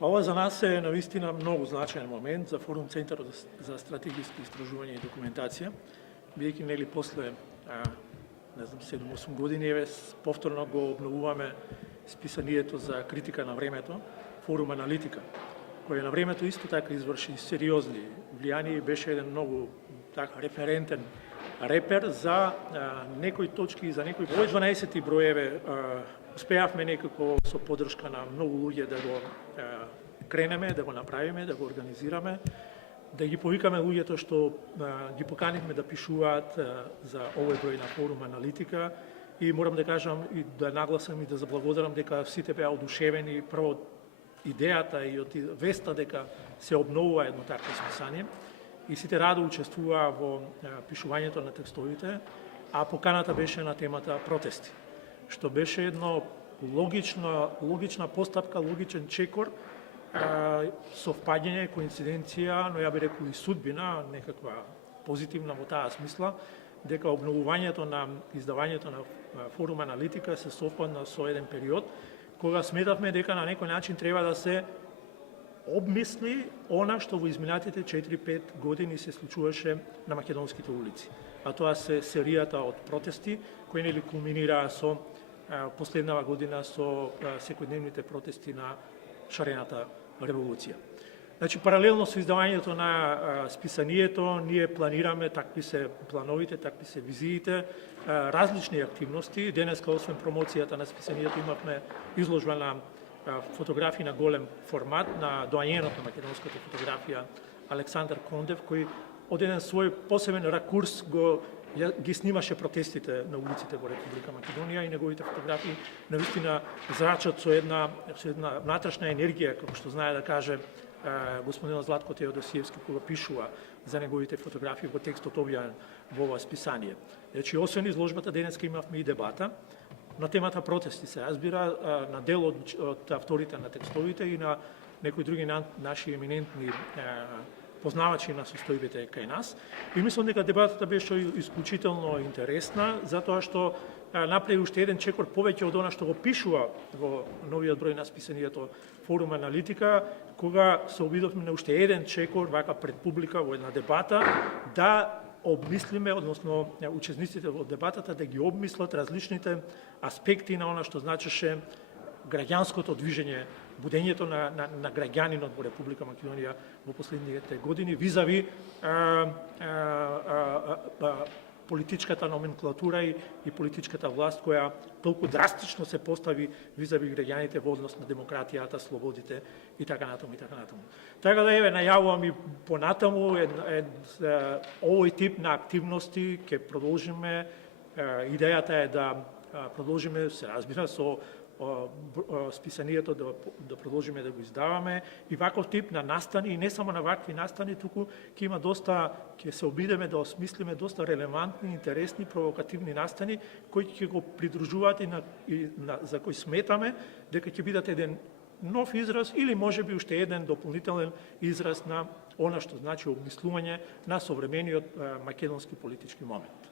Ова за нас е навистина многу значаен момент за Форум Центар за стратегиски истражување и документација, бидејќи нели после 7-8 години повторно го обновуваме списанието за критика на времето, Форум Аналитика, кој на времето исто така изврши сериозни влијанија и беше еден многу така референтен репер за некои точки и за некои овој 12 броеве успеавме некако со поддршка на многу луѓе да го кренеме, да го направиме, да го организираме, да ги повикаме луѓето што ги поканивме да пишуваат за овој број на Форум Аналитика и морам да кажам и да нагласам и да заблагодарам дека сите беа одушевени прво идејата и од веста дека се обновува едно такво списание и сите радо учествуваа во пишувањето на текстовите, а поканата беше на темата протести, што беше едно логична постапка, логичен чекор, совпаѓање, коинциденција, но ја би рекол и судбина, некаква позитивна во таа смисла, дека обновувањето на издавањето на Форум Аналитика се совпадна со еден период кога сметавме дека на некој начин треба да се обмисли она што во изминатите 4-5 години се случуваше на македонските улици. А тоа се серијата од протести кои нели кулминираа со последнава година со секојдневните протести на шарената револуција. Значи, паралелно со издавањето на списанието, ние планираме, такви се плановите, такви се визиите, различни активности. Денеска, освен промоцијата на списанието, имавме изложба на фотографии на голем формат на доањенот на македонската фотографија Александар Кондев, кој од еден свој посебен ракурс ги снимаше протестите на улиците во Република Македонија и неговите фотографии навистина зрачат со една внатрешна енергија, како што знае да каже господинот Златко Теодосиевски кога пишува за неговите фотографии во текстот објавен во ова списание. Значи, освен изложбата, денеска имавме и дебата на темата протести, се разбира, на дел од авторите на текстовите и на некои други наши еминентни познавачи на состојбите кај нас. И мислам дека дебатата беше исклучително интересна, затоа што направи уште еден чекор повеќе од она што го пишува во новиот број на списанието Форум Аналитика, кога се обидовме на уште еден чекор, вака пред публика во една дебата, да обмислиме, односно учесниците во дебатата да ги обмислат различните аспекти на она што значеше граѓанското движење, будењето на граѓанинот во Република Македонија во последните години, визави политичката номенклатура и политичката власт која толку драстично се постави визави граѓаните во однос на демократијата, слободите и така натаму и така натаму. Така да еве најавувам и понатаму овој тип на активности ќе продолжиме. Идејата е да продолжиме, се разбира, со списанието да продолжиме да го издаваме и ваков тип на настани и не само на вакви настани, туку ќе се обидеме да осмислиме доста релевантни, интересни, провокативни настани кои ќе го придружуваат и за кои сметаме дека ќе бидат еден нов израз или можеби уште еден дополнителен израз на она што значи обмислување на современиот македонски политички момент.